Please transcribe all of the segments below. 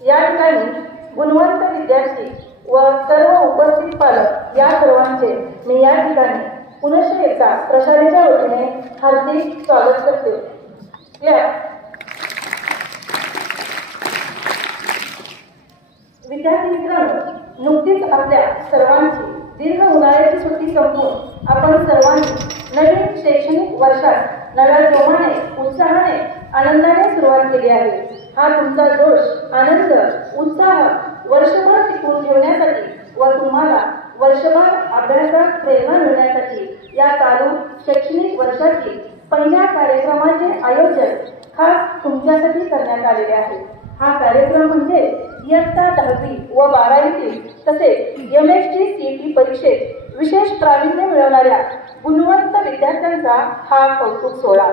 या ठिकाणी गुणवंत विद्यार्थी व सर्व उपस्थित पालक या सर्वांचे मी या ठिकाणी पुनश्च एकदा प्रशालेच्या वतीने हार्दिक स्वागत करते। विद्यार्थी मित्रांनो, नुकतीच आपल्या सर्वांची दीर्घ उन्हाळ्याची सुट्टी संपवून आपण सर्वांनी नवीन शैक्षणिक वर्षात नव्या जोमाने, उत्साहाने, आनंदाने सुरुवात केली आहे। हा तुमचा जोश, आनंद, उत्साह वर्षभर टिकवून ठेवण्यासाठी व तुम्हाला वर्षभर अभ्यासात प्रेरणा मिळण्यासाठी या चालू शैक्षणिक वर्षाची पहिल्या कार्यक्रमाचे आयोजन खास तुमच्यासाठी करण्यात आलेले आहे। हा कार्यक्रम म्हणजे इयत्ता 10वी व 12वीतील तसेच MSc CET परीक्षेत विशेष प्रावीण्य मिळवणाऱ्या गुणवंत विद्यार्थ्यांचा हा कौतुक सोहळा।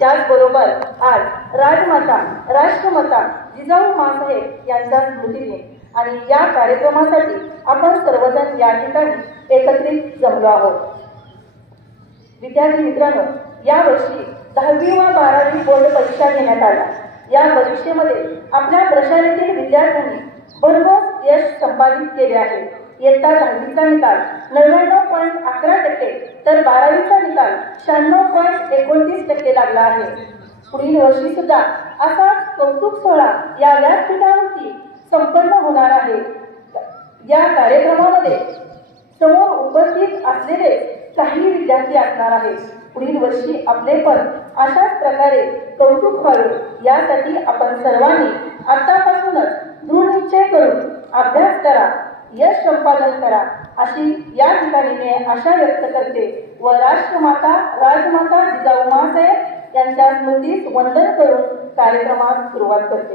त्याचबरोबर आज राजमाता, राष्ट्रमाता जिजाऊ माँसाहेब यांचा स्मृतिदिन आणि या कार्यक्रमासाठी आपण सर्वजण या ठिकाणी एकत्रित जमलो आहोत। विद्यार्थी मित्रांनो, यावर्षी 10वी व 12वी बोर्ड परीक्षा घेण्यात आल्या। या परीक्षेमध्ये आपल्या प्रशालेतील विद्यार्थ्यांनी भरघोस यश संपादित केले आहे। इयत्ता 10वीचा निकाल 99.11% तर 12वीचा निकाल 96.29% लागला आहे। पुढील वर्षी सुद्धा असा कौतुक सोहळा या व्यासपीठावरती संपन्न होणार आहे। या कार्यक्रमामध्ये समोर उपस्थित असलेले काही विद्यार्थी असणार आहेत। पुढील वर्षी आपले पण अशाच प्रकारे कौतुक व्हावे यासाठी आपण सर्वांनी आतापासूनच दृढ निश्चय करून अभ्यास करा, यश संपादन करा अशी या ठिकाणी मी आशा व्यक्त करते व राष्ट्रमाता, राजमाता जिजाऊ माँसाहेब यांच्या स्मृतीस वंदन करून कार्यक्रमास सुरुवात करते।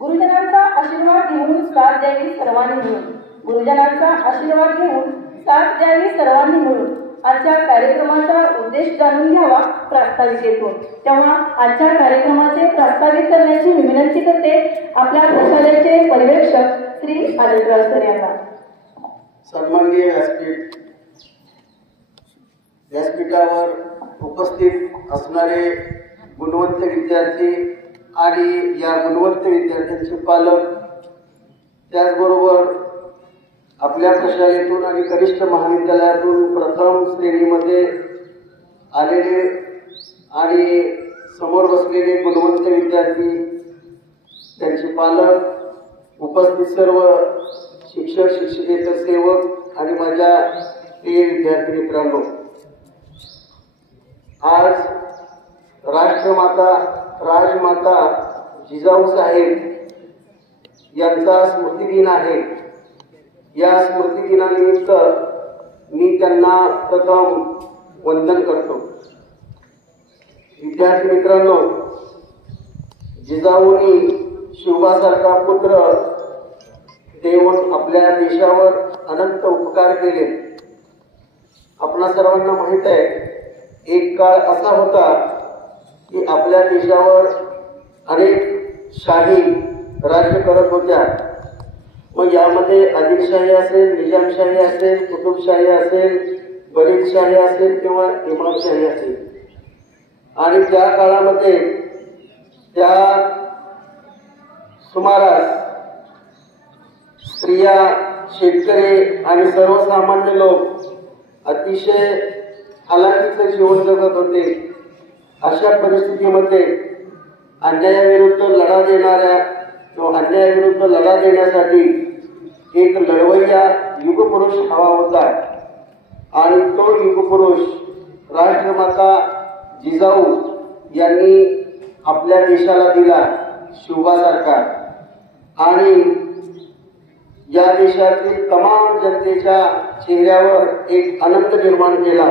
गुरुजनांचा आशीर्वाद घेऊन साथ द्यावी सर्वांनी मिळून, गुरुजनांचा आशीर्वाद घेऊन साथ द्यावी सर्वांनी मिळून आजच्या कार्यक्रमाचा उद्देश जाणून घ्यावा प्रास्ताविकेतून। तेव्हा आजच्या कार्यक्रमाचे प्रास्ताविक करण्याची मी विनंती करते आपल्या प्रशालेचे पर्यवेक्षक श्री आदित्यराव सर यांना। सन्माननीय व्यासपीठावर उपस्थित असणारे गुणवंत विद्यार्थी आणि या गुणवंत विद्यार्थ्यांचे पालक, त्याचबरोबर आपल्या प्रशालेतून आणि कनिष्ठ महाविद्यालयातून प्रथम श्रेणीमध्ये आलेले आणि समोर बसलेले गुणवंत विद्यार्थी, त्यांचे पालक, उपस्थित सर्व शिक्षक, शिक्षकेतर सेवक आणि माझ्या प्रिय विद्यार्थी मित्रांनो, आज राष्ट्रमाता, राजमाता जिजाऊ साहेब यांचा स्मृतिदिन आहे। या स्मृतिदिनानिमित्त मी त्यांना प्रथम वंदन करतो। विद्यार्थी मित्रांनो, जिजाऊंनी शिवबासारखा पुत्र देऊन आपल्या देशावर अनंत उपकार केले। आपणा सर्वांना माहित आहे, एक काळ असा होता की आपल्या देशावर अनेक शाही राज्य करत होत्या। मग यामध्ये आदिलशाही असेल, निजामशाही असेल, कुतुबशाही असेल, बरीचशाही असेल किंवा इमामशाही असेल, आणि त्या काळामध्ये त्या सुमारास स्त्रिया, शेतकरी आणि सर्वसामान्य लोक अतिशय हालाकीचं जीवन जगत होते. अशा परिस्थितीमध्ये अन्यायाविरुद्ध लढा देणाऱ्या किंवा अन्यायाविरुद्ध लढा देण्यासाठी एक लढवय्या युगपुरुष हवा होता, आणि तो युगपुरुष राष्ट्रमाता जिजाऊ यांनी आपल्या देशाला दिला शिवबासारखा. आणि या देशातील तमाम जनतेच्या चेहऱ्यावर एक आनंद निर्माण केला.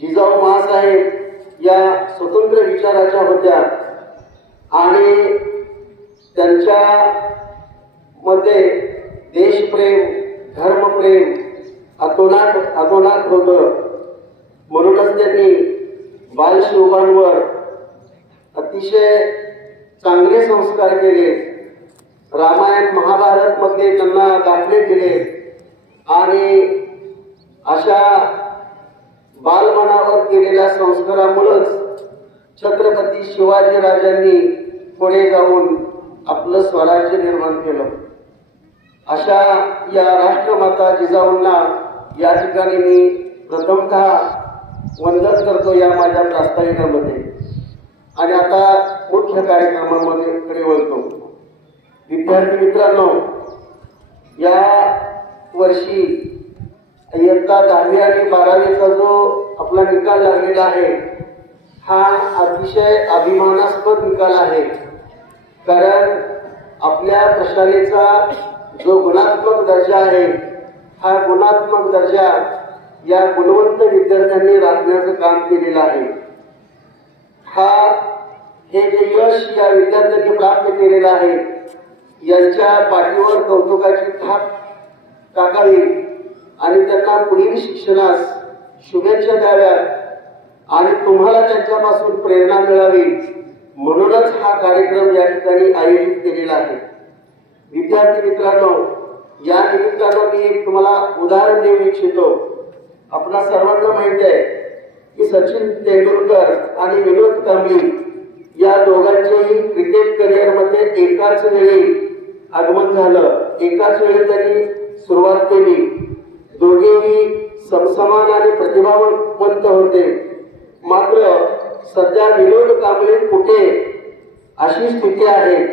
जिजाऊ माँसाहेब या स्वतंत्र विचाराच्या होत्या, आणि त्यांच्या मध्ये देशप्रेम, धर्मप्रेम अतोनात होतं. म्हणूनच त्यांनी बालशिवबांवर अतिशय चांगले संस्कार केले. रामायण महाभारत मध्ये त्यांना दाखले दिले, आणि अशा बालमनावर केलेल्या संस्कारामुळेच छत्रपती शिवाजी राजांनी पुढे जाऊन आपलं स्वराज्य निर्माण केलं. अशा या राष्ट्रमाता जिजाऊंना या ठिकाणी मी प्रथमतः वंदन करतो या माझ्या प्रास्ताविकामध्ये. आणि आता मुख्य कार्यक्रमामध्ये वळतो. विद्यार्थी मित्रांनो, या वर्षी इयत्ता 10वी आणि 12वीचा जो आपला निकाल लागलेला आहे, हा अतिशय अभिमानास्पद निकाल आहे. कारण आपल्या प्रशालेचा जो गुणात्मक दर्जा आहे, हा गुणात्मक दर्जा या गुणवंत विद्यार्थ्यांनी राखण्याचं काम केलेलं आहे. हे जे यश या विद्यार्थ्यांनी प्राप्त केलेलं आहे, यांच्या पाठीवर कौतुकाची थाप टाकावी आणि त्यांना पुढील शिक्षणास शुभेच्छा द्याव्यात आणि तुम्हाला त्यांच्यापासून प्रेरणा मिळावी, म्हणूनच हा कार्यक्रम या ठिकाणी आयोजित केलेला आहे. विद्यार्थी मित्रांनो, या निमित्तानं मी एक तुम्हाला उदाहरण देऊ इच्छितो. आपल्या सर्वांना माहिती आहे की सचिन तेंडुलकर आणि विनोद कांबळी या दोघांचेही क्रिकेट करिअर मध्ये एकाच वेळी आगमन झालं. एकाच वेळी त्यांनी सुरुवात केली. दोघेही समसमान आणि प्रतिभावंत होते. मात्र सध्या विनोद कांबळे कुठे अशी स्थिती आहे,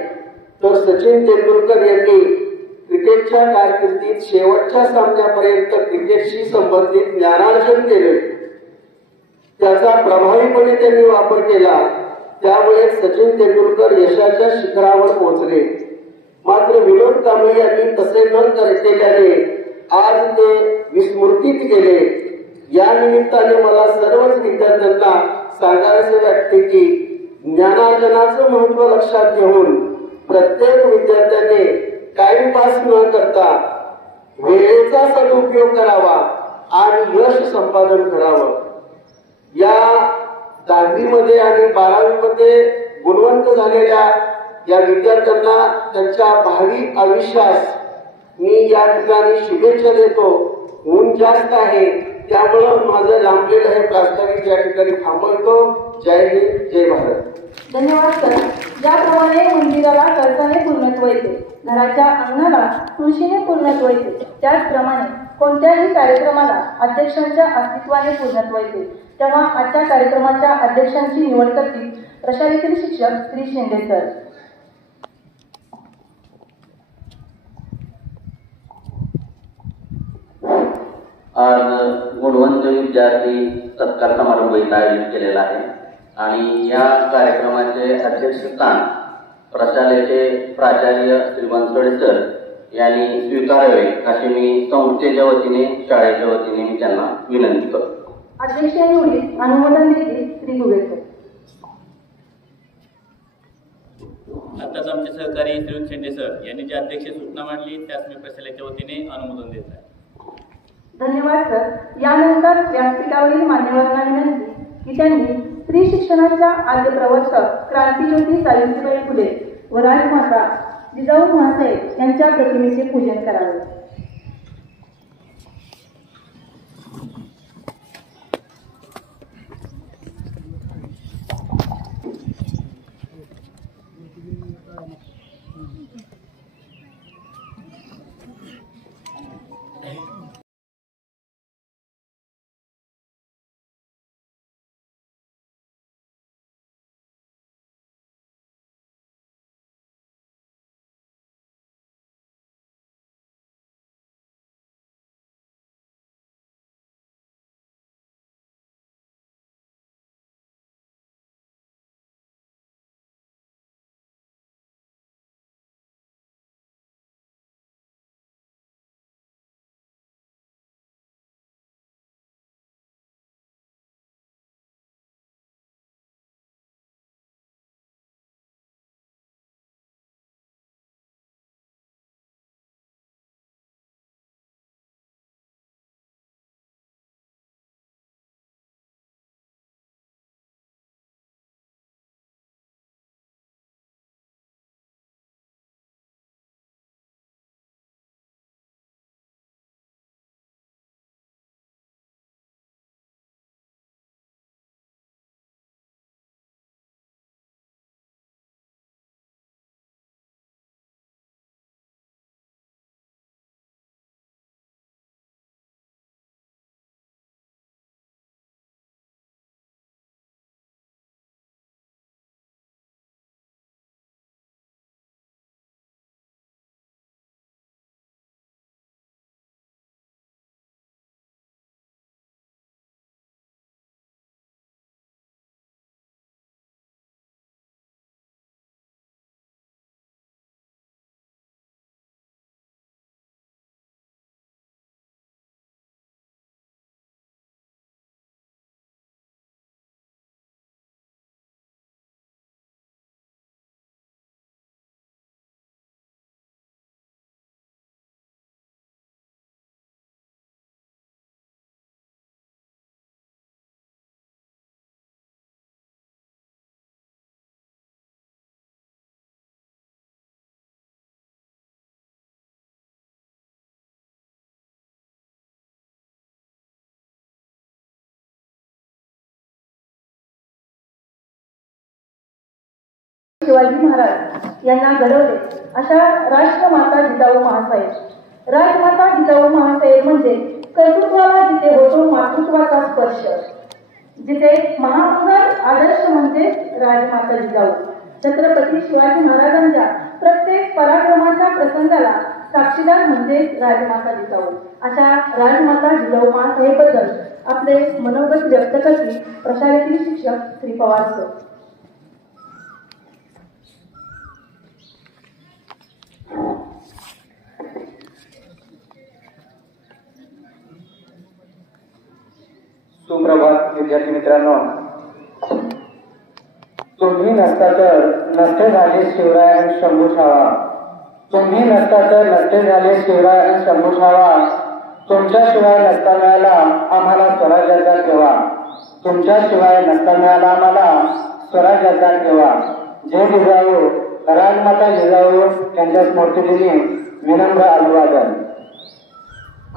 तर सचिन तेंडुलकर यांनी क्रिकेटच्या कारकिर्दीत शेवटच्या सामन्यापर्यंत क्रिकेटशी संबंधित ज्ञानार्जन केले. त्याचा प्रभावीपणे त्यांनी वापर केला. त्यामुळे सचिन तेंडुलकर यशाच्या शिखरावर पोहोचले. मात्र विनोद कांबळे यांनी तसे न केल्याने आज ते विस्मृतीत गेले. या निमित्ताने मला सर्वच विद्यार्थ्यांना सांगायचे वाटते की ज्ञानार्जनाचं महत्व लक्षात घेऊन प्रत्येक विद्यार्थ्याने टाइमपास न करता वेळेचा सदुपयोग करावा आणि यश संपादन करावं. या 10वी मध्ये आणि 12वी मध्ये गुणवंत झालेल्या या विद्यार्थ्यांना त्यांच्या भावी आयुष्यास मी या ठिकाणी शुभेच्छा देतो. ऊन जास्त आहे, त्यामुळं माझं लांबलेलं हे प्रास्ताविक या ठिकाणी थांबवतो. जय हिंद, जय भारत. धन्यवाद सर. ज्याप्रमाणे मंदिराला कळसाने पूर्णत्व येते, घराच्या अंगणाला तुळशीने पूर्णत्व येते, त्याचप्रमाणे कोणत्याही कार्यक्रमाला अध्यक्षांच्या अस्तित्वाने पूर्णत्व येते. तेव्हा आजच्या कार्यक्रमाच्या अध्यक्षांची निवड करतील प्रशालेतील शिक्षक श्री शिंदे सर. आज गुणवंत विद्यार्थी सत्कार समारंभ इथं आयोजित केलेला आहे आणि या कार्यक्रमाचे अध्यक्षस्थान प्रशालेचे प्राचार्य श्री बनसोडे सर यांनी स्वीकारावे अशी मी संस्थेच्या वतीने, शाळेच्या वतीने मी त्यांना विनंती करतो. अध्यक्ष निवडीस अनुमोदन देतील श्री गुगे सर. आताच आमचे सहकारी श्री शिंदे सर यांनी जी अध्यक्ष सूचना मांडली त्यास मी प्रशालेच्या वतीने अनुमोदन देत आहे. धन्यवाद सर. यानंतर व्यासपीठावरील मान्यवरांना विनंती की त्यांनी स्त्री शिक्षणाच्या आद्य प्रवर्तक क्रांतीज्योती सावित्रीबाई फुले व राजमाता जिजाऊ माँसाहेब यांच्या प्रतिमेचे पूजन करावे. शिवाजी महाराज यांना घडवले अशा राष्ट्रमाता जिजाऊ महासाहेब। राजमाता जिजाऊ महासाहेब म्हणजे कर्तृत्वाला जिथे होतो मातृत्वाचा स्पर्श, जिथे महापुरुष आदर्श म्हणजे राजमाता जिजाऊ। छत्रपती शिवाजी महाराजांच्या प्रत्येक पराक्रमाच्या प्रसंगाला साक्षीदार म्हणजे राजमाता जिजाऊ। अशा राजमाता जिजाऊ महासाहेबबद्दल आपले मनोगत व्यक्त करतील प्रशालेतील शिक्षक श्री पवार सर। सुप्रभात विद्यार्थी मित्रांनो, तुम्ही नसता तर नष्ट झाले शिवराय आणि शंभू छावा। तुम्ही नसता तर नष्ट झाले शिवराय आणि शंभू छावा। तुमच्याशिवाय नसता मिळाला आम्हाला स्वराज्याचा ठेवा। तुमच्याशिवाय नसता मिळाला आम्हाला स्वराज्याचा ठेवा। जय जिजाऊ, राजमाता जिजाऊ यांच्या स्मृतिदिनी विनम्र अभिवादन।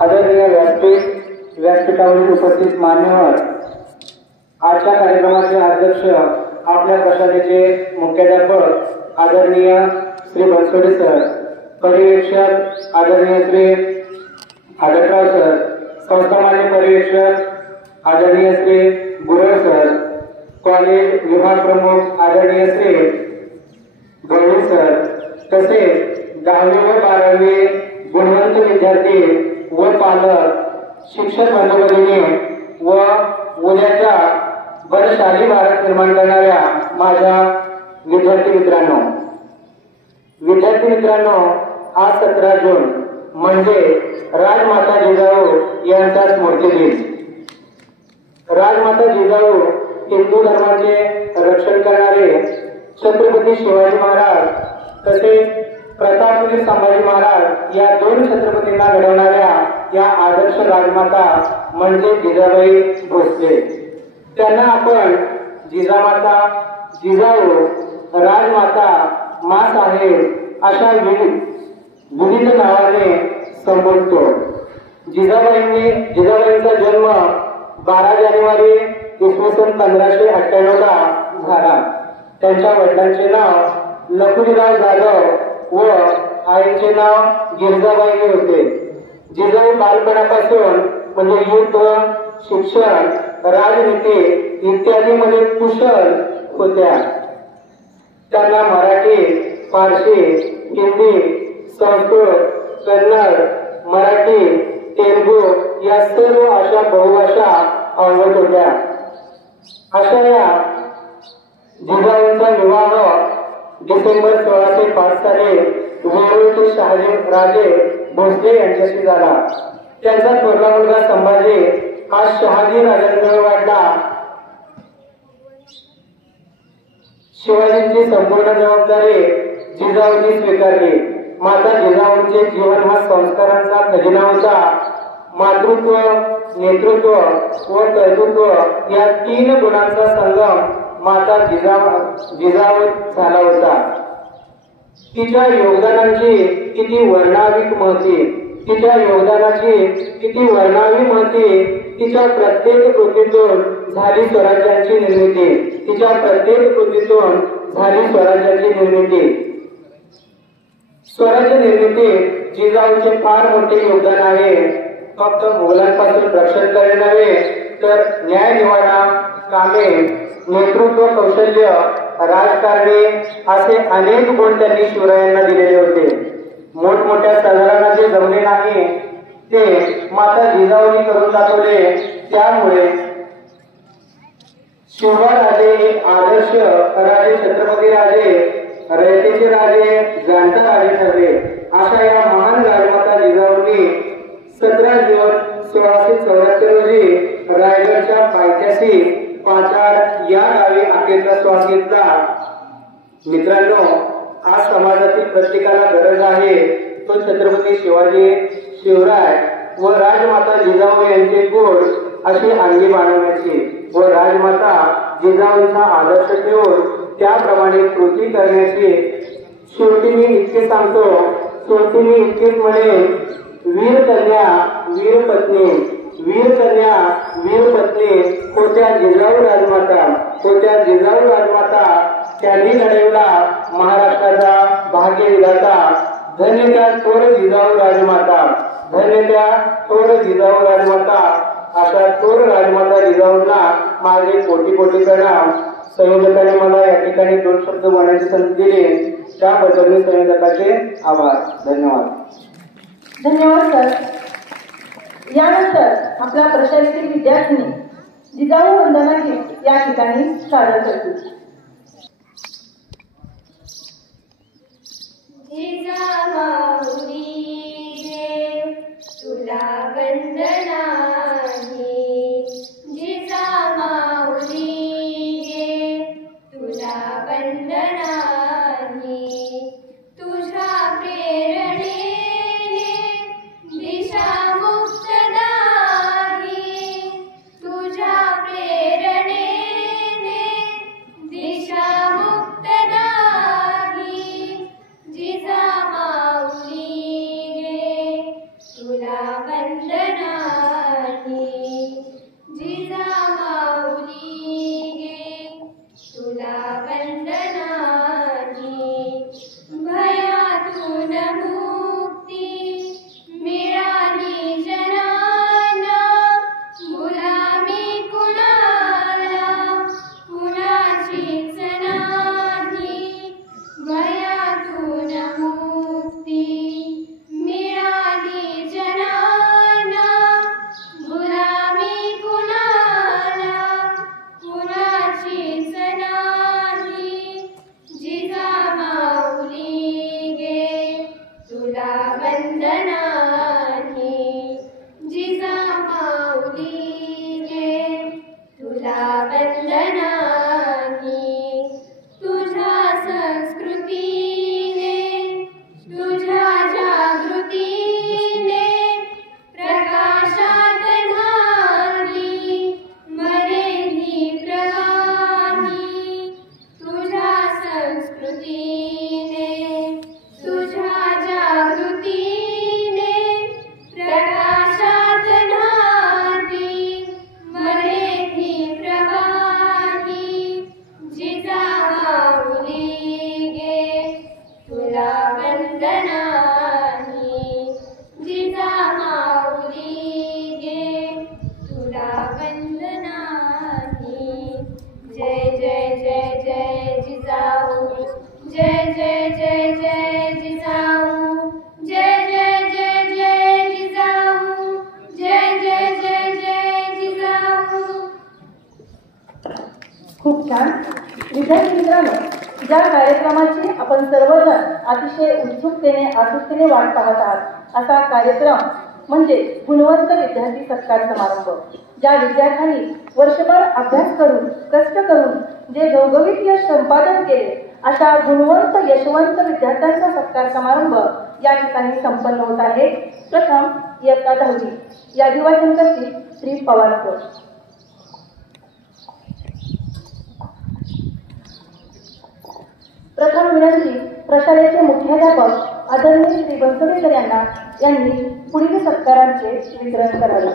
आदरणीय व्यासपीठावरील उपस्थित मान्यवर, आजच्या कार्यक्रमाचे अध्यक्ष आपल्या प्रशालेचे मुख्याध्यापक आदरणीय श्री बनसोडे सर, पर्यवेक्षक आदरणीय श्री आदरराव सर, संस्थामान्य पर्यवेक्षक आदरणीय श्री गुरव सर, कॉलेज विभाग प्रमुख आदरणीय श्री गवळी सर, तसेच 10वी व 12वी गुणवंत विद्यार्थी व पालक, शिक्षक बंधू भगिनी व उद्याच्या बलशाली भारत निर्माण करणाऱ्या माझ्या विद्यार्थी मित्रांनो, आज 17 जून म्हणजे राजमाता जिजाऊ यांचा स्मृतिदिन। राजमाता जिजाऊ हिंदू धर्माचे रक्षण करणारे छत्रपती शिवाजी महाराज तसेच प्रतापवीर संभाजी महाराज या दोन छत्रपतींना घडवणाऱ्या या आदर्श राजमाता म्हणजे जिजाबाई भोसले। त्यांना आपण जिजामाता, जिजाऊ, राजमाता, माँसाहेब अशा विविध नावाने संबोधतो। जिजाबाईंचा जन्म 12 जानेवारी इसवी सन 1598 ला झाला। त्यांच्या वडिलांचे नाव लखुजीराव जाधव व आईचे नाव गिरजाबाई होते। जिजाऊ बालपणापासून म्हणजे युद्ध, शिक्षण, राजनीती इत्यादी मध्ये कुशल होत्या। त्यांना मराठी, फारसी, हिंदी, संस्कृत, कन्नड, मराठी, तेलुगू या सर्व अशा बहुभाषा आवडत होत्या। अशा या जिजाऊंचा विवाह डिसेंबर 1605 साली वेरूळचे शहाजी राजे भोसले यांच्याशी झाला। त्यांचा थोरला मुलगा संभाजी हा शहाजी राजांजवळ वाढला। शिवाजींची संपूर्ण जबाबदारी जिजाऊंनी स्वीकारली। माता जिजाऊंचे जीवन हा संस्कारांचा खजिना होता। मातृत्व, नेतृत्व व कर्तृत्व या 3 गुणांचा संगम माता जिजाऊ झाला होता। तिच्या योगदानाची किती वर्णाविक महती, तिच्या प्रत्येक कृतीतून झाली स्वराज्याची निर्मिती। स्वराज्य निर्मिती जिजाऊचे फार मोठे योगदान आहे। फक्त मुघलांपासून रक्षण करणे नव्हे तर न्याय निवाडा, कामे, नेतृत्व कौशल्य, राजकारणी असे अनेक गुण त्यांनी शिवरायांना दिलेले होते। मोठमोठ्या सरदारांना जे जमले नाही ते माता जिजाऊंनी करून दाखवले। त्यामुळे शिवराजे एक आदर्श राजे, छत्रपती राजे, रयतेचे राजे, जाणता राजे ठरले। अशा या महान राजमाता जिजाऊंनी 17 जून 1674 रोजी रायगडच्या पायथ्याशी पाचाड या गावी अखेरचा श्वास घेतला। मित्रांनो, आज समाजातील प्रत्येकाला गरज आहे तो छत्रपती शिवाजी, शिवराय व राजमाता जिजाऊ यांचे गुण अशी अंगी बाळगण्याची व राजमाता जिजाऊंचा आदर्श ठेवून त्याप्रमाणे कृती करण्याची। शेवटी मी इतके सांगतो, इतकेच म्हणेन, वीर कन्या, वीर पत्नी, वीर कन्या, वीर पत्नी होत्या जिजाऊ राजमाता, त्यांनी लढवला महाराष्ट्राचा भाग्यविधाता, धन्य त्या थोर जिजाऊ राजमाता, धन्य त्या थोर जिजाऊ राजमाता. अशा थोर राजमाता जिजाऊंना माझे कोटी कोटी प्रणाम. संयोजकांनी मला या ठिकाणी 2 शब्द बोलण्याची संधी दिली, त्याबद्दल मी संयोजकाचे आभार. धन्यवाद. धन्यवाद सर. यानंतर आपल्या प्रशालेतील विद्यार्थ्यांनी जिजाऊ वंदना गीत या ठिकाणी सादर करतील. जिजामाऊली गे तुला वंदना गे, जिजामाऊली गे तुला वंदना गे. तुझ्या प्रेरणेने दिशा मुक्तदायी, तुझ्या प्रेरणेने दिशा मुक्तदायी. जिजामाऊली गे तुला वंदना गे, जिजामाऊली गे तुला वंदना गे. भयातून मुक्ती मिळाली जनाला, गुलामी कुणाला कुणाचीच नाही. भयातून मुक्ती मिळाली जनाला, गुलामी कुणाला कुणाचीच नाही. जिजामाऊली गे तुला वंदना गे, जिजामाऊली गे तुला वंदना गे. तुझ्या संस्कृतीने तुझ्या जागृतीने प्रकाशात धारली मरेही प्रवाही. तुझ्या संस्कृतीने तुझ्या जागृतीने प्रकाशात धारली मरेही प्रवाही. जिजामाऊली गे तुला वंदना गे, जिजामाऊली गे तुला वंदना गे. जय जय जय जय जिजाऊ, जय जय जय जय जिजाऊ, जय जय जय जय जिजाऊ, जय जय जय जय जिजाऊ. खूप छान. विद्यार्थी मित्रांनो, ज्या कार्यक्रमाची आपण सर्वजण अतिशय उत्सुकतेने आतुरतेने वाट पाहत आहात असा कार्यक्रम म्हणजे गुणवंत विद्यार्थी सत्कार समारंभ. ज्या विद्यार्थ्यांनी वर्षभर अभ्यास करून कष्ट करून जे घवघवीत यश संपादन केले अशा गुणवंत यशवंत विद्यार्थ्यांचा सत्कार समारंभ या ठिकाणी संपन्न होत आहे. प्रथम इयत्ता 10वी यादी वाचन करतील श्री पवार सर. प्रथम विनंती प्रशालेचे मुख्याध्यापक आदरणीय श्री बनसोडेकर यांनी पुढील सत्कारांचे वितरण करावे.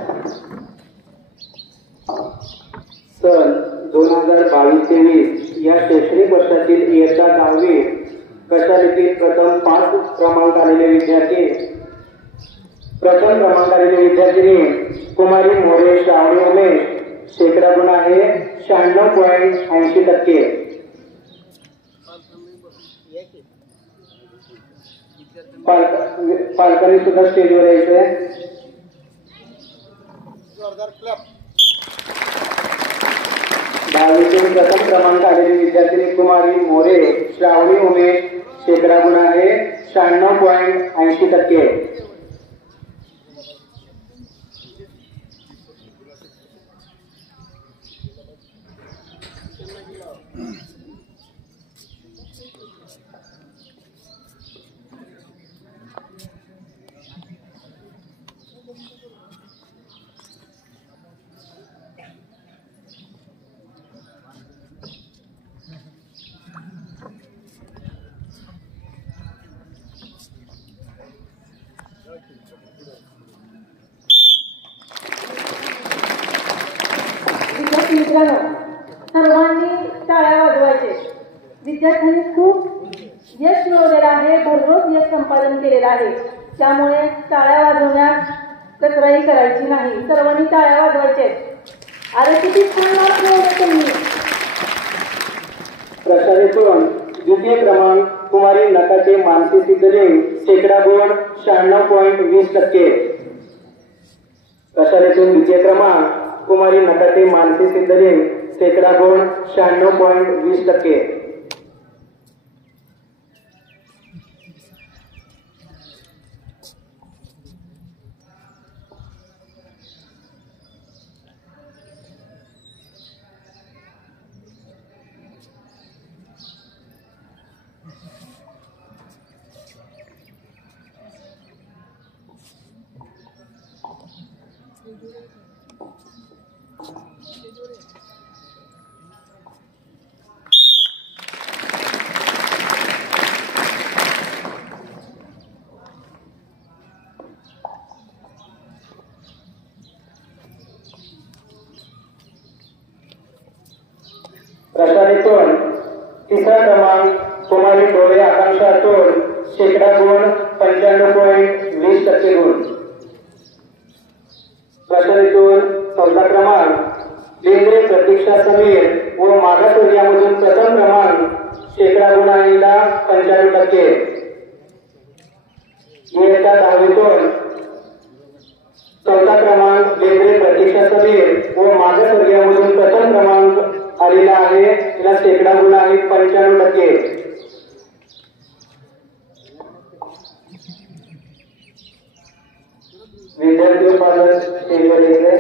सन 2022-23 या शैक्षणिक वर्षातील इयत्ता 10वी प्रशालेतील प्रथम 5 क्रमांक आलेले विद्यार्थी. प्रथम क्रमांक आलेले विद्यार्थिनी कुमारी मोरे श्रावणी उमेश. शेकडा गुण आहे 96.80%. पालकांनी सुद्धा स्टेजवर यायचंय. दहावीतील प्रथम क्रमांक आलेली विद्यार्थिनी कुमारी मोरे श्रावणी उमेश. शेकडा गुण आहे 96.80%. मित्रांनो, सर्वांनी टाळ्या वाजवायचे. विद्यार्थ्यांनी खूप यश मिळवलेलं आहे, भरघोस यश संपादन केलेलं आहे. त्यामुळे टाळ्या वाजवण्यात कचराई करायची नाही, सर्वांनी टाळ्या वाजवायचे. अरे किती छान मार्क मिळवले तुम्ही. प्रशालेतून द्वितीय क्रमांक कुमारी नकाचे मानसी सिद्धलिंग शेकडा गुण 96.20%. प्रशालेतून द्वितीय क्रमांक कुमारी नकाचे मानसी सिद्धलिंग शेकडा गुण 96.20%. प्रशालेतून तिसरा क्रमांक कुमारी डोळे आकांक्षा अतुल शेकडा गुण 95.20% गुण. प्रशालेतून चौथा क्रमांक लेंद्रे प्रतीक्षा समीर व मागासवर्गीयामधून प्रथम क्रमांक शेकडा गुणांना 95%. इयत्ता 10वीतून चौथा क्रमांक लेंद्रे प्रतीक्षा समीर व मागासवर्गीयामधून प्रथम क्रमांक आलेला आहे. तिला शेकडा गुण आहेत 95%. विद्यार्थी उत्पादन स्टेजवर येते.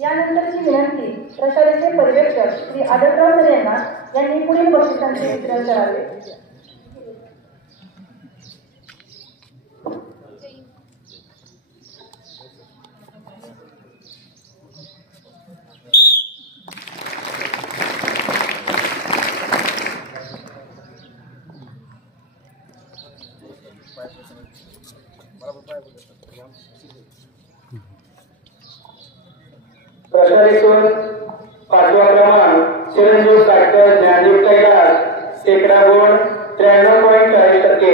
यानंतरची विनंती प्रशालेचे पर्यवेक्षक श्री आदरराव सर यांनी पुढील बक्षिसांचे वितरण करावे. प्रशालेतून पाचवा क्रमांक चिरंजीव डॉक्टर ज्ञानदीप कैलास शेकडा गुण 93.40%.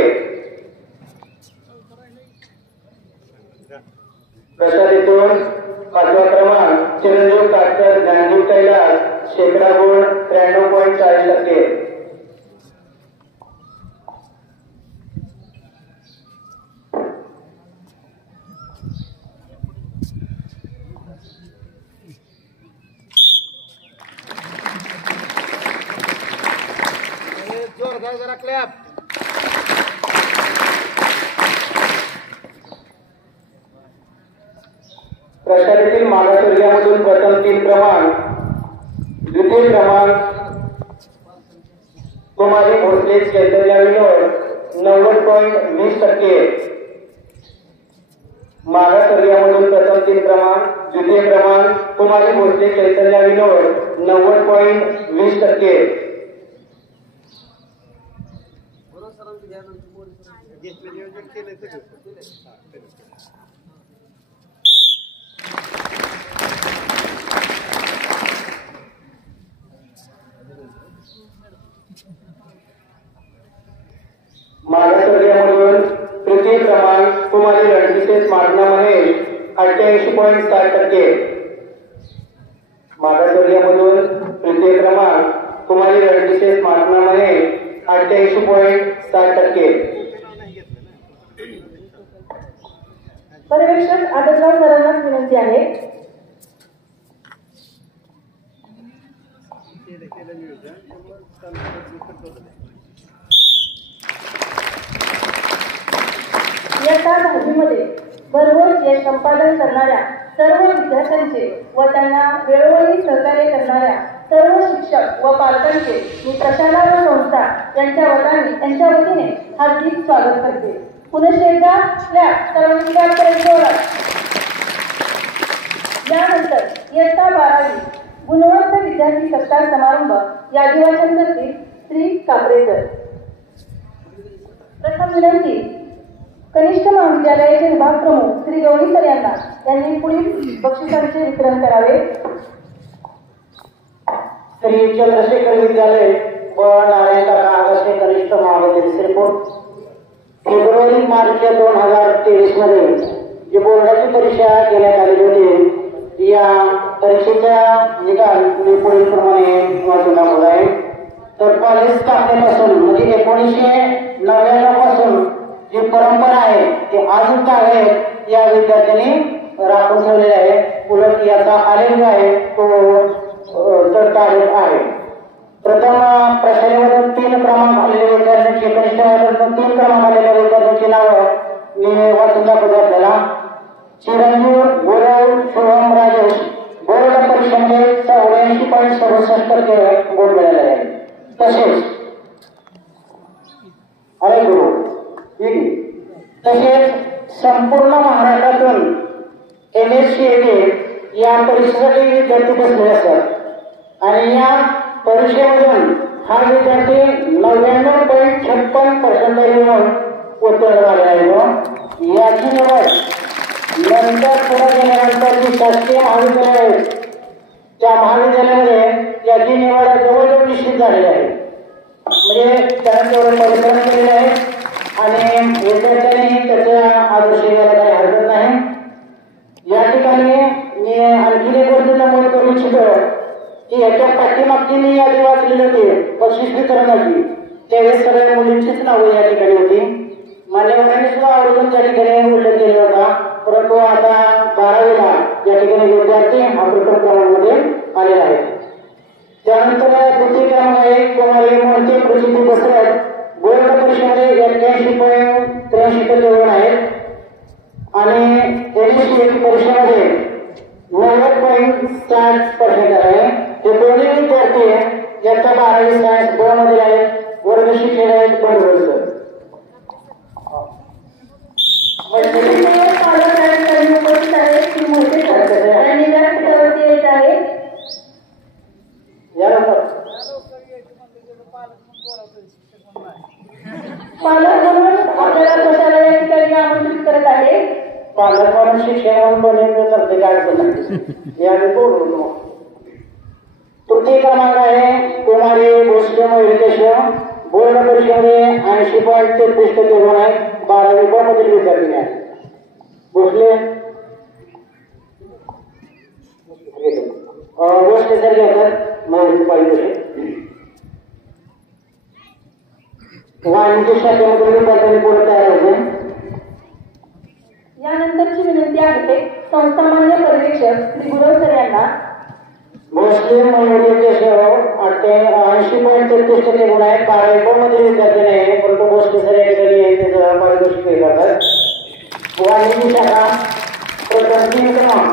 प्रशालेतून पाचवा क्रमांक चिरंजीव डॉक्टर ज्ञानदीप कैलास शेकडा गुण 93.40%. प्रशालेतील मागासवर्गीयामधून प्रथम 3 क्रमांक, द्वितीय क्रमांक कुमारी भोसले चैतन्य विनोद 90.20%. मागासवर्गीयामधून प्रथम 3 क्रमांक, द्वितीय क्रमांक कुमारी भोसले चैतन्य विनोद 90.20%. मागासवर्गीयामधून तृतीय क्रमांक कुमारी रणजित मागना महेश 88.60%. मागासवर्गीयामधून तृतीय क्रमांक कुमारी रणजित मागना महेश 88.60%. पर्यवेक्षक आदरराव सरांना विनंती आहे. इयत्ता 10वीमध्ये भरघोस यश संपादन करणाऱ्या सर्व विद्यार्थ्यांचे व त्यांना वेळोवेळी सहकार्य करणाऱ्या सर्व शिक्षक व पालकांचे मी प्रशाला व संस्था यांच्या वतीने हार्दिक स्वागत करते. पुनश्च एकदा सर्वांनी यानंतर इयत्ता 12वी गुणवंत विद्यार्थी सत्कार समारंभ यादीवाचन करतील श्री कापरेकर. प्रथम विनंती कनिष्ठ महाविद्यालयाचे विभाग प्रमुख श्री गवळी सर यांनी पुढील बक्षिसांचे वितरण करावे. श्री चंद्रशेखर विद्यालय व नारायण आगाशे कनिष्ठ महाविद्यालय श्रीपूर फेब्रुवारी मार्च 2023 मध्ये जी बोर्डाची परीक्षा घेण्यात आलेली होती, या परीक्षेचा निकाल मी पुढील प्रमाणे वाचून दाखवत आहे. तर कॉलेज स्थापनेपासून म्हणजे 1999 पासून जी परंपरा आहे ती अजून काय आहे या विद्यार्थ्यांनी राखून ठेवलेली आहे. उलट याचा आलेख आहे तो चढता आलेख आहे. प्रथम प्रशालेमधून 3 क्रमांक आलेल्या विद्यार्थ्यांची, कनिष्ठ वर्गातून 3 क्रमांक आलेल्या विद्यार्थ्यांची नावं मी वाचून दाखवतो आपल्याला. चिरंजीव गुरव शुभम राजेश बोर्ड परीक्षेमध्ये 84.67% गुण मिळाले आहे. तसेच संपूर्ण महाराष्ट्रातून MSCAT या परीक्षेसाठी विद्यार्थी बसले असतात आणि या परीक्षेमधून हा विद्यार्थी 99.56% मिळून उत्तीर्ण झाला आहे. याची निवड नंतर पुढे गेल्यानंतर जी शासकीय महाविद्यालय आहे त्या महाविद्यालयामध्ये याची निवड जवळजवळ निश्चित झालेली आहे. म्हणजे त्याने तेवढं परिश्रम केलेले आहे आणि विद्यार्थ्यांनी त्याच्या आदर्श घ्यायला काही हरकत नाही. या ठिकाणी मी आणखी एक गोष्ट नमूद करू इच्छितो की याच्या पाठीमागची मी यादी वाचलेली होती बक्षीस वितरणाची, त्यावेळेस सगळ्या मुलींचीच नावं या ठिकाणी होती. मान्यवरांनी सुद्धा आवर्जून त्या ठिकाणी उल्लेख केला होता, परंतु आता 12वीला या ठिकाणी विद्यार्थी हा प्रथम क्रमांकामध्ये आलेला आहे. त्यानंतर द्वितीय क्रमांक आहे कुमारी मोहिते प्रसिद्धी बसरत बोर्ड परीक्षेमध्ये 81.83% गुण आहेत आणि MSCAT परीक्षेमध्ये 90.60% आहे. हे दोन्ही विद्यार्थी ज्यांचा 12वी सायन्स ब मध्ये आहेत, वर्ग शिक्षक आहेत, बंद पालक म्हणून आपल्याला कशाला या ठिकाणी आमंत्रित करत आहे. पालक म्हणून शिक्षण बनवणे करते काय याने बोलतो. तृतीय क्रमांक आहे कुमारी भोसले मयुरेश्वर बोर्ड परीक्षेमध्ये 80.33% गुण आहेत. 12वी ब मधील विद्यार्थी आहे. भोसले भोसले सर घेतात मयुरी पाहिजे वाणिज्य शाखेमधील विद्यार्थ्यांनी पुढे तयार होते. यानंतरची विनंती आहे संस्थामान्य पर्यवेक्षक श्री गुरव सर यांना. भोसले मयुरेश्वर 80.33% गुण आहेत. 12वी ब मधील विद्यार्थी नाही, परंतु भोसले सर या ठिकाणी त्याचं पारितोषिक हे करतात. वाणिज्य शाखा प्रथम 3 क्रमांक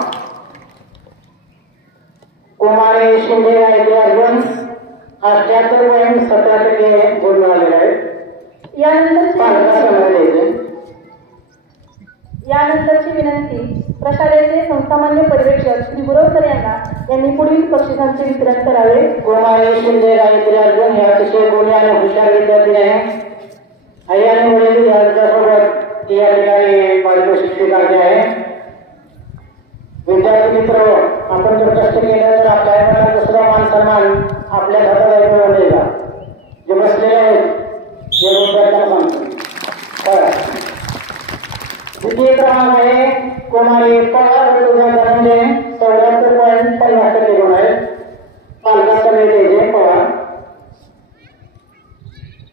कुमारी शिंदे गायत्री अर्जुन 78.17% गुण मिळालेले आहेत. यानंतरची विनंती प्रशालेचे संस्थामान्य पर्यवेक्षक श्री गुरव सर यांनी पुढील बक्षिसांचे वितरण करावे. कुमारी शिंदे गायत्री अर्जुन हे अतिशय गुणी आणि हुशार विद्यार्थी आहे. आई आणि वडील विद्यार्थ्यांसोबत ती या ठिकाणी पारितोषिक स्वीकारते आहे. विद्यार्थी मित्र, आपण जर कष्ट केलं तर आपल्या दुसरा मान सन्मान आपल्या हातात ऐकून देईल. जे बसलेले आहेत ते विद्यार्थ्यांना सांगतो. द्वितीय क्रमांक आहे कुमारी पवार धनंजय 74.50% गुण आहेत. पालघर समितीचे पवार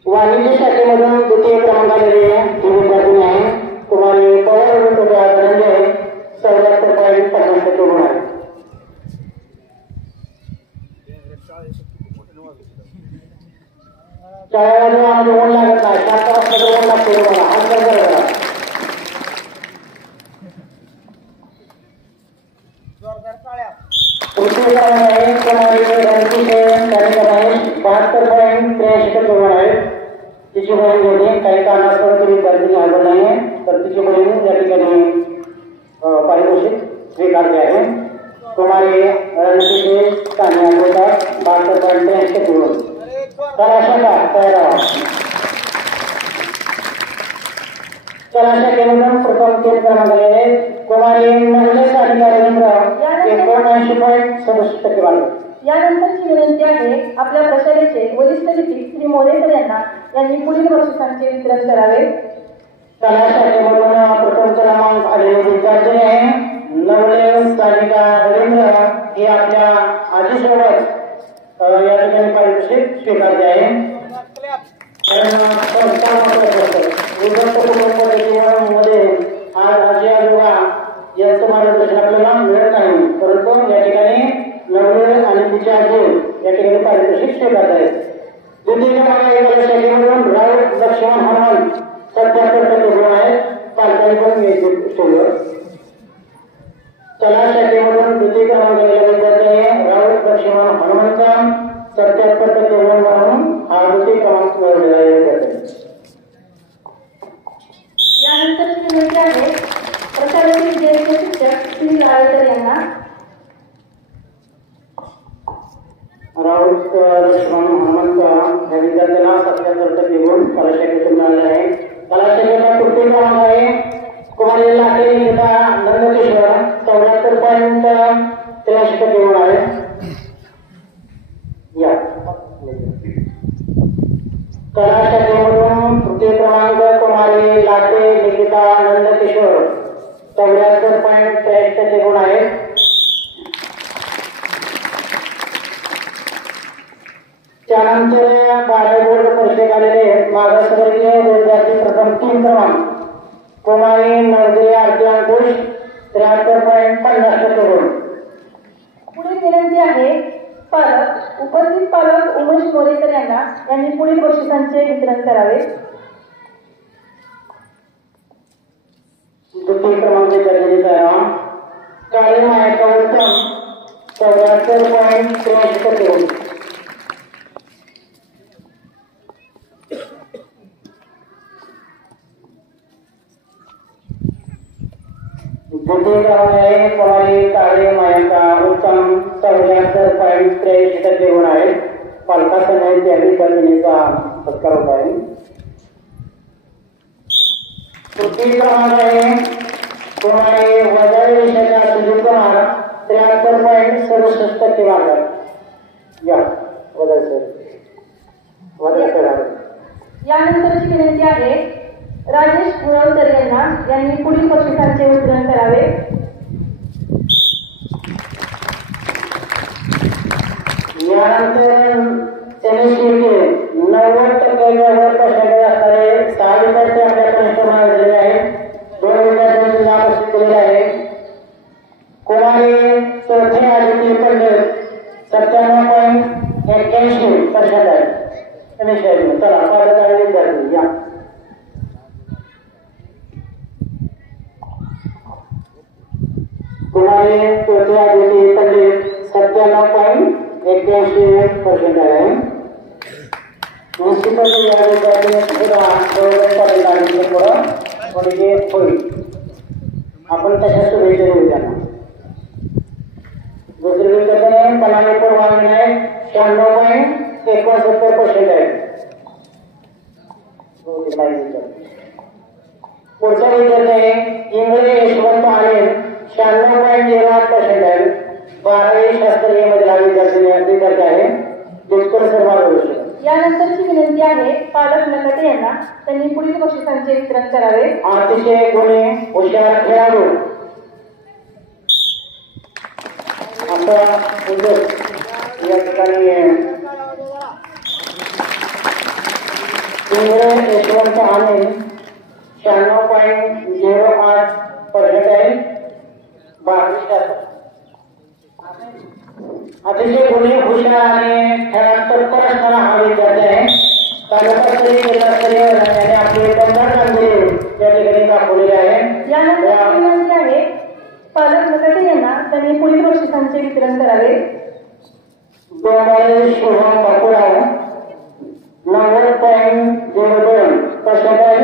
वाणिज्य शाखेमधून द्वितीय क्रमांकाचे विद्यार्थी आहे. कुमारी पवार धनंजय 74.50% गुण आहेत. शाळेमध्ये आम्हाला गुण लागत नाही, 7 वाजता गुण लागतो तुम्हाला. हात करा. तृतीय क्रमांक आहे कुमारी रणजित 72.83% गुण आहेत. तिची बहीण होती, काही कारणास्तव ती विद्यार्थी आलं नाही, तर तिची बहीण या ठिकाणी पारितोषिक स्वीकारले आहे. कुमारी रणजित कान्या 72.83% गुण. तर अशा तयार कला शाखेमधून प्रथम 3 क्रमांकाला आहे कुमारी नवले सानिका रवींद्र 79.67% मार्क. यानंतरची विनंती आहे आपल्या प्रशालेचे वरिष्ठ लिपिक श्री मोरेकर यांनी पुढील बक्षिसांचे वितरण करावे. कला शाखेमधून प्रथम क्रमांक आलेले विद्यार्थी आहे नवले सानिका रवींद्र हे आपल्या आजीसोबत या ठिकाणी पारितोषिक स्वीकारले आहे. कुटुंबामध्ये आज आजी आजोबा यांचं मार्गदर्शन आपल्याला मिळत नाही, परंतु या ठिकाणी नवले आणि तिच्या आजी या ठिकाणी पारितोषिक स्वीकारत आहेत. द्वितीय क्रमांक शाखेमधून राऊत लक्ष्मण हनुमंत 77% गुण आहेत. पालकांनी पण ठेवलं. कला शाखेमधून द्वितीय क्रमांकाला विद्यार्थी आहे राऊत लक्ष्मण हनुमंत 77% गुण म्हणून हा द्वितीय क्रमांक मिळवलेला आहे. यानंतरची विनंती आहे प्रशालेतील ज्येष्ठ शिक्षक श्री लावेकर यांना. राऊत लक्ष्मण हनुमंत या विद्यार्थ्याला 77% गुण कला शाखेतून मिळाले आहे. कला शाखेचा तृतीय क्रमांक आहे कुमारी लाटे निकिता नंदकिशोर 74.83% गुण आहे. या कला शाखेमधून तृतीय क्रमांक कुमारी लाटे निकिता नंदकिशोर 74.63% गुण आहे. त्यानंतर 12 बोर्ड परीक्षेत आलेले मागासवर्गीय विद्यार्थी प्रथम 3 क्रमांक कुमारी नवगिरी आरती अंकुश 73.50% गुण. पुढील विनंती आहे पालक उपस्थित पालक उमेश मोरेकर यांनी पुढील बक्षिसांचे वितरण करावे. द्वितीय क्रमांक कार्य मायाचा उत्तम 74.83% गुण. द्वितीय क्रमांक आहे कुमारी कार्य मायाचा उत्तम 74.83% गुण आहे. पालकासमोर त्या विद्यार्थिनीचा सत्कार होत आहे. तृतीय क्रमांक आहे कुमारी वजारी विषयाचा सुजित कुमार 73.67% मार्क. या यानंतरची विनंती आहे राजेश गुरवकर यांनी पुढील बक्षिसांचे वितरण करावे. यानंतर त्यांनी 90% असणारे 6 विद्यार्थी आपल्या कनिष्ठ झालेले आहेत. 2 विद्यार्थ्यांचे नाव घोषित केलेले आहे. कुमारी चौथे आदित्य पंडित 97.81% आहे. चला पालक आणि विद्यार्थी या. कुमारी चौथे आदित्य पंडित 97.81% आहे. निश्चितच या विद्यार्थ्यांनी होईल. आपण तशा शुभेच्छा देऊ त्यांना. दुसरी विद्यार्थ्याने कलापूर वांगणे 96.69% आहे. पुढचा विद्यार्थी आहे इंगळे यशवंत आले 96.08% आहे. 12वी शास्त्रीय मधील विद्यार्थी आहे. दुष्कर सर्व. यानंतरची विनंती आहे पालक नकटे त्यांनी पुढील बक्षिसांचे वितरण करावे. अतिशय गुणी हुशार खेळाडू असा उद्योग या ठिकाणी इंग्रज यशवंत आले 96.08% आहे. 12वी शास्त्र अतिशय गुणी हुशार आणि खेळात तत्पर असणारा हा विद्यार्थी आहे. तालुकास्तरीय जिल्हास्तरीय त्यांनी आपले दमदार कामगिरी या ठिकाणी दाखवलेली आहे. यानंतर विनंती आहे पालक नकटे त्यांनी पुढील बक्षिसांचे वितरण करावे. डोंबाळे शुभम बापूराव 90.02% आहे.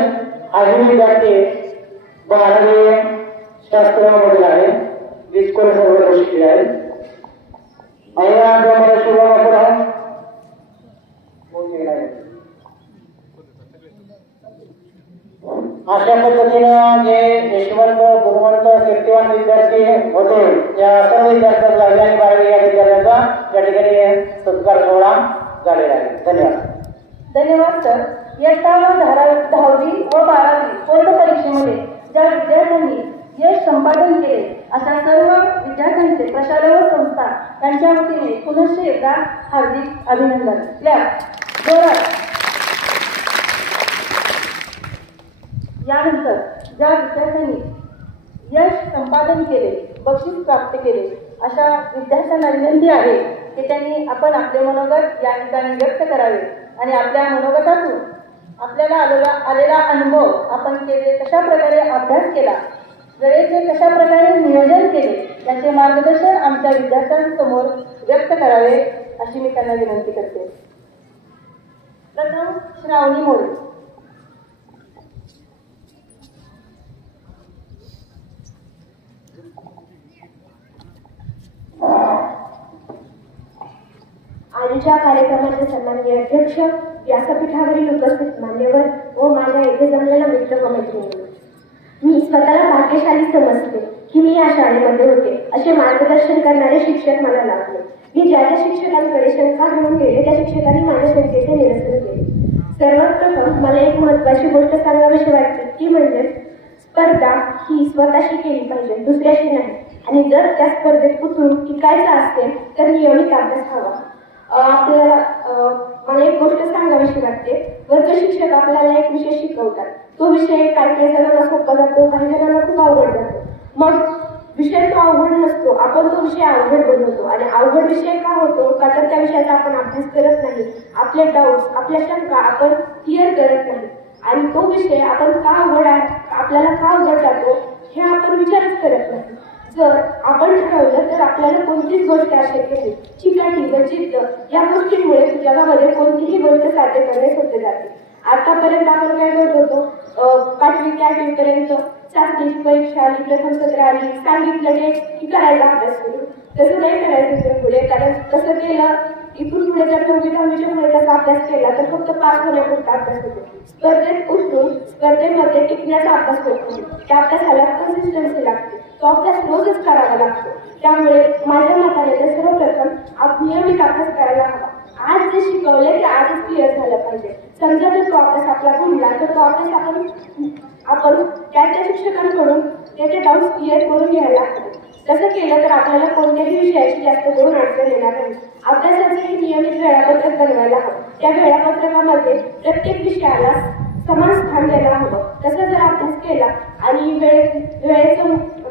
हा विद्यार्थी 12वी शास्त्रामधील आहे. वीजकोर सर्व शिकले आहे. डोंबाळे शुभम बापूराव अशा पद्धतीनं जे यशवंत गुणवंत कीर्तिवान विद्यार्थी होते त्या सर्व विद्यार्थ्यांचा 10वी आणि 12वी या विद्यार्थ्यांचा या ठिकाणी सत्कार सोहळा झालेला आहे. धन्यवाद. धन्यवाद सर. इयत्ता 10वी व 12वी पूर्ण परीक्षेमध्ये ज्या विद्यार्थ्यांनी यश संपादन केले अशा सर्व विद्यार्थ्यांचे प्रशाले व संस्था यांच्या वतीने पुनश्च एकदा हार्दिक अभिनंदन. यानंतर ज्या विद्यार्थ्यांनी यश संपादन केले, बक्षीस प्राप्त केले अशा विद्यार्थ्यांना विनंती आहे की त्यांनी आपण आपले मनोगत या ठिकाणी व्यक्त करावे आणि आपल्या मनोगतातून आपल्याला आलेला अनुभव, आपण कशा प्रकारे अभ्यास केला, वेळेचे कशा प्रकारे नियोजन केले याचे मार्गदर्शन आमच्या विद्यार्थ्यांसमोर व्यक्त करावे अशी मी त्यांना विनंती करते. प्रथम श्रावणी मोरे. आजच्या कार्यक्रमाचे सन्माननीय अध्यक्ष, व्यासपीठावरील उपस्थित मान्यवर व माझ्या येथे जमलेला मित्र व मैत्रिणी, मी स्वतःला भाग्यशाली समजते की मी या शाळेमध्ये होते. असे मार्गदर्शन करणारे शिक्षक मला लाभले. मी ज्या शिक्षकांकडे शंका घेऊन गेले त्या शिक्षकांनी माझ्या शंकेचे निरसन केले. सर्वात प्रथम मला एक महत्त्वाची गोष्ट सांगावीशी वाटते ती म्हणजे स्पर्धा ही स्वतःशी केली पाहिजे, दुसऱ्याशी नाही. आणि जर त्या स्पर्धेत उतरून टिकायचं असेल तर नियमित अभ्यास हवा. आपल्याला मला एक गोष्ट सांगावीशी वाटते. वर्ग शिक्षक आपल्याला एक विषय शिकवतात. तो विषय काही जणांना सोपा जातो, काही जणांना खूप अवघड जातो. मग विषय तो अवघड नसतो, आपण तो विषय अवघड बनवतो. आणि अवघड विषय का होतो? का तर त्या विषयाचा आपण अभ्यास करत नाही, आपले डाऊट्स, आपल्या शंका आपण क्लिअर करत नाही. आणि तो विषय आपण का अवघड आहे, आपल्याला का अवघड जातो हे आपण विचारच करत नाही. जर आपण ठरवलं तर आपल्याला कोणतीच गोष्ट अशक्य नाही. चिकाटी व जिद्द या गोष्टींमुळे जगामध्ये कोणतीही गोष्ट साध्य करणे सोपे जाते. आतापर्यंत आपण काय करत होतो, 5वी ते 8वी पर्यंत चाचणीची परीक्षा आली, प्रथम सत्र आली, सांगितलं की करायला अभ्यास करू. तसं नाही करायचं इथून पुढे, कारण कसं केलं इथून पुढे जर 9वी 10वीच्या पुढे त्याचा अभ्यास केला तर फक्त पास होण्यापुरता अभ्यास होतो. स्पर्धेत उतरून स्पर्धेमध्ये टिकण्याचा अभ्यास होतो. त्या अभ्यासाला कन्सिस्टन्सी लागते, तो अभ्यास रोजच करावा लागतो. त्यामुळे माझ्या मताने सर्वप्रथम नियमित अभ्यास करायला हवा. आज जे शिकवले ते आजच क्लिअर झालं पाहिजे. समजा जर तो अभ्यास आपला घडला तर तो अभ्यास आपण त्या शिक्षकांकडून त्याचे डाऊट्स क्लिअर करून घ्यायला हवे. तसं केलं तर आपल्याला कोणत्याही विषयाची जास्त करून अडचण येणार नाही. अभ्यासाचे नियमित वेळापत्रक बनवायला हवं. त्या वेळापत्रकामध्ये प्रत्येक विषयाला समान स्थान द्यायला हवं. तसं जर अभ्यास केला आणि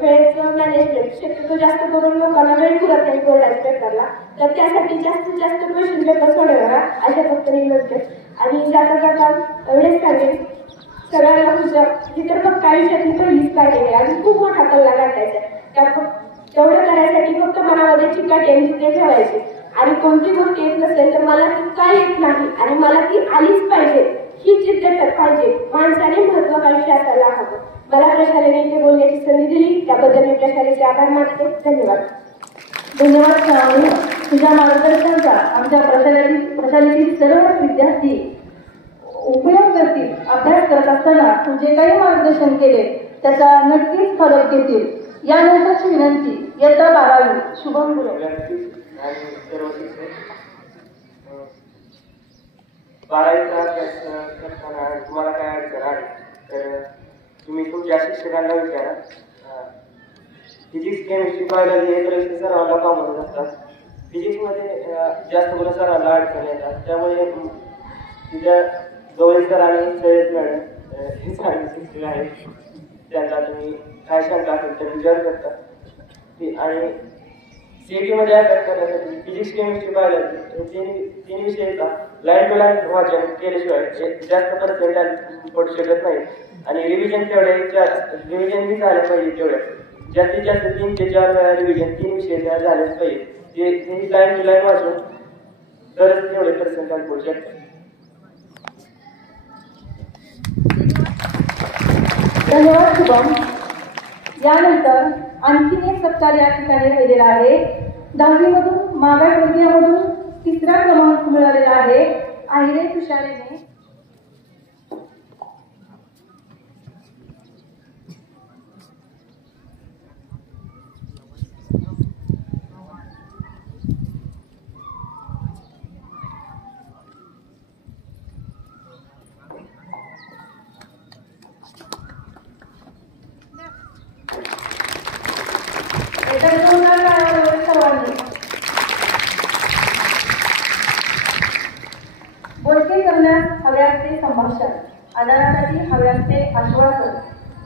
वेळेचं मॅनेजमेंट शक्यतो जास्त करून लोकांना वेळ पुरत नाही बोर्डाच्या पेपरला, तर त्यासाठी जास्तीत जास्त क्वेश्चन पेपर सोडवावा अशा पद्धतीने म्हणते. आणि जाता एवढेच सांगेल सगळ्यांना तुझ्या जिथं फक्त आयुष्यातली पहिलीच पाहिजे आहे आणि खूप मोठा कल्ला गाठायचा. तेवढं करायसाठी फक्त मनामध्ये चिकाटी आणि जिद्द ठेवायची. आणि कोणती गोष्ट येत नसेल तर मला ती काय येत नाही आणि मला ती आलीच पाहिजे ही जिद्द पाहिजे. माणसाने महत्वाकांक्षी असायला हवं. मला प्रशालेने इथे बोलण्याची संधी दिली त्याबद्दल मी प्रशालेचे आभार मानते. धन्यवाद. धन्यवाद श्रावणी. तुझ्या मार्गदर्शनाचा आमच्या प्रशालेतील सर्वच विद्यार्थी उपयोग करतील. अभ्यास करत असताना तू जे काही मार्गदर्शन केले त्याचा नक्कीच फरक घेतील. यानंतरची विनंती इयत्ता 12वी शुभम गुरव. 12वीचा अभ्यास करताना तुम्हाला काय अडचण आली तर तुम्ही तुमच्या शिक्षकांना विचारा. फिजिक्स, केमिस्ट्री, बायोलॉजी हे तर सर्वांना कॉमन असतात. फिजिक्समध्ये जास्त करून सर्वांना अडचण येतात. त्यामुळे तिच्या जवळकर आणि सय्यद मॅडम हे चांगले शिक्षक आहेत. त्यांना तुम्ही काय शंका असेल तर विचार करता. आणि सीईटीमध्ये अभ्यास करण्यासाठी फिजिक्स, केमिस्ट्री, बायोलॉजी तीन विषयाचा लाईन टू लाईन वाचन केल्याशिवाय जास्त पर्सेंट पडू शकत नाही. आणि रिव्हिजन रिव्हिजन बी झालं पाहिजे तेवढ्या. जास्तीत जास्त 3 ते 4 वेळा रिव्हिजन 3 विषय झालेच पाहिजे. ते लाईन टू लाईन वाचून तरच तेवढे पर्सेंट पडू शकतात. धन्यवाद शुभम. यानंतर आणखीन एक सत्कार या ठिकाणी राहिलेला आहे. 10वी मधून मागासवर्गीयामधून 3रा क्रमांक मिळालेला आहे. आहिरे तुषारीने मोठे करण्यास हवे असते संभाषण, आदरासाठी हवे असते आश्वासन,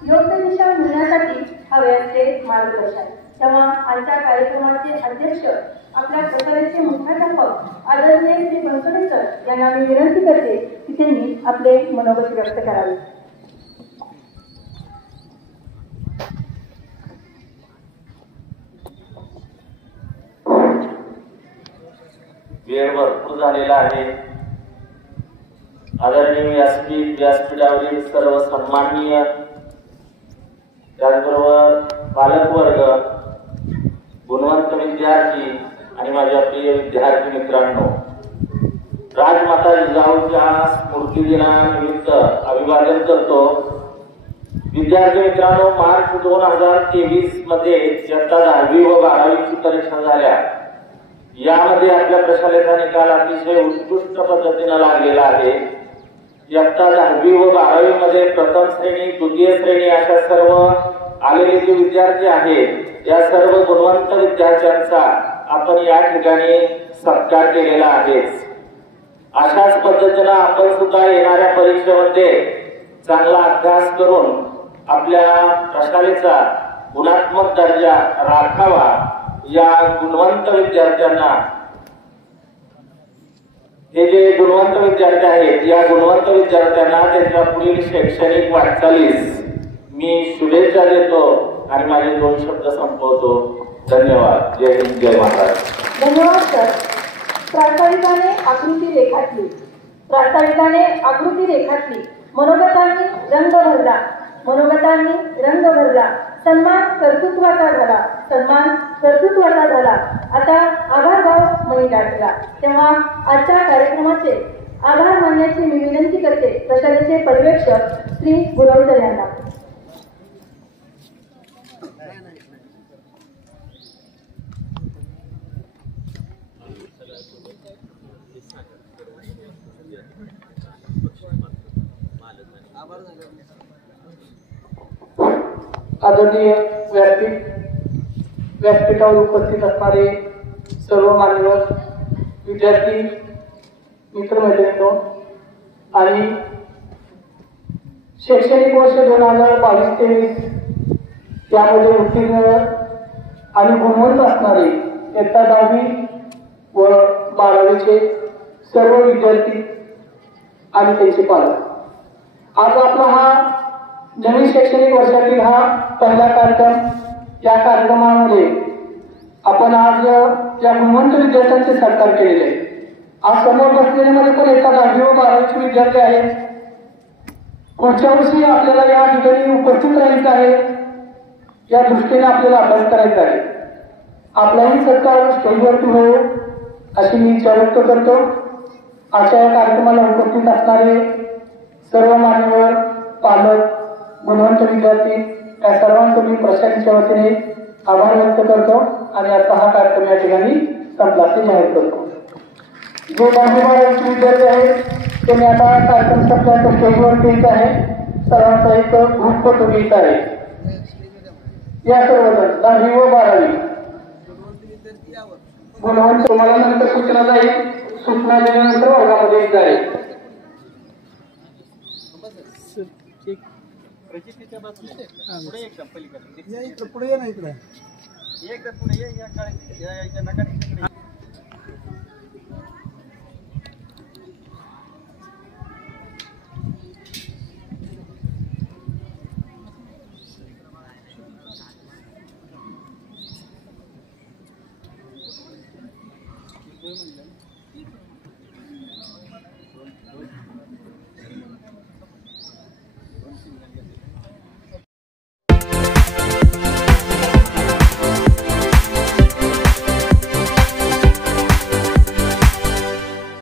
योग्य दिशा मिळण्यासाठी हवे असते मार्गदर्शन. तेव्हा आजच्या कार्यक्रमाचे अध्यक्ष आपल्या प्रसाराचे मुख्याध्यापक आदरणीय श्री बनसोडे सर यांना मी विनंती करते की त्यांनी आपले मनोगत व्यक्त करावे. वेळ भरपूर झालेला आहे. आदरणीय व्यासपीठावरील सर्व सन्माननीय, त्याचबरोबर पालकवर्ग, गुणवंत विद्यार्थी आणि माझ्या प्रिय विद्यार्थी मित्रांनो, राजमाता जिजाऊच्या स्मृती दिनानिमित्त अभिवादन करतो. विद्यार्थी मित्रांनो, मार्च 2023 मध्ये इयत्ता 10वी व 12वीची परीक्षा झाल्या. यामध्ये आपल्या प्रशालेचा निकाल अतिशय उत्कृष्ट पद्धतीने लागलेला आहे. इयत्ता 10वी व 12वी मध्ये प्रथम श्रेणी, द्वितीय श्रेणी अशा सर्व आलेले जे विद्यार्थी आहेत, या सर्व गुणवंत विद्यार्थ्यांचा आपण या ठिकाणी सत्कार केलेला आहे. अशाच पद्धतीने आपण सुद्धा येणाऱ्या परीक्षेमध्ये चांगला अभ्यास करून आपल्या प्रशालेचा गुणात्मक दर्जा राखावा. या गुणवंत विद्यार्थ्यांना, हे जे गुणवंत विद्यार्थी आहेत, या गुणवंत विद्यार्थ्यांना त्यांच्या पुढील शैक्षणिक वाटचालीस मी शुभेच्छा देतो आणि माझे 2 शब्द संपवतो. धन्यवाद. जय हिंद, जय महाराष्ट्र. धन्यवाद सर. प्रास्ताविकाने आकृती रेखाटली, प्रास्ताविकाने आकृती रेखाटली, मनोगतांनी रंग भरला, मनोगतांनी रंग भरला. सन्मान कर्तृत्वाचा झाला, सन्मान कर्तृत्वाचा झाला. आता आभार भाव मनी दाटला. तेव्हा आजच्या कार्यक्रमाचे आभार मानण्याची मी विनंती करते प्रशालेचे पर्यवेक्षक श्री गुरवसर यांना. आदरणीय व्यासपीठावर उपस्थित असणारे सर्व मान्यवर, विद्यार्थी मित्रमैत्रिणींनो आणि शैक्षणिक वर्ष 2022-23 त्यामध्ये उत्तीर्ण आणि गुणवंत असणारे इयत्ता 10वी व 12वीचे सर्व विद्यार्थी आणि त्यांचे पालक, आज आपला हा नवीन शैक्षणिक वर्षातील हा पहिला कार्यक्रम. या कार्यक्रमामध्ये आपण आज या गुणवंत विद्यार्थ्यांचे सत्कार केलेले आहे. आज समोर बसलेल्यामध्ये पण इयत्ता 10वी व 12वीचे विद्यार्थी आहेत. पुढच्या वर्षी आपल्याला या ठिकाणी उपस्थित राहायचं आहे, या दृष्टीने आपल्याला अभ्यास करायचा आहे. आपलाही सत्कार स्टेजवरती होईल अशी मी इच्छा व्यक्त करतो. आजच्या या कार्यक्रमाला उपस्थित असणारे सर्व मान्यवर, पालक, गुणवंत विद्यार्थी या सर्वांचं मी प्रशासनाच्या वतीने आभार व्यक्त करतो आणि आता हा कार्यक्रम या ठिकाणी संपला असे जाहीर करतो. जे 10वी-12वीचे विद्यार्थी आहेत त्यांनी आता कार्यक्रम संपल्यानंतर स्टेजवर यायचं आहे. सर्वांचा एक ग्रुप फोटो घ्यायचा आहे. या सर्वजण 10वी व 12वी गुणवंत, तुम्हाला नंतर सूचना जाईल. सूचना दिल्यानंतर वर्गामध्ये यायचं आहे. पुढे ये ना, इकडे एकदम पुढे ये.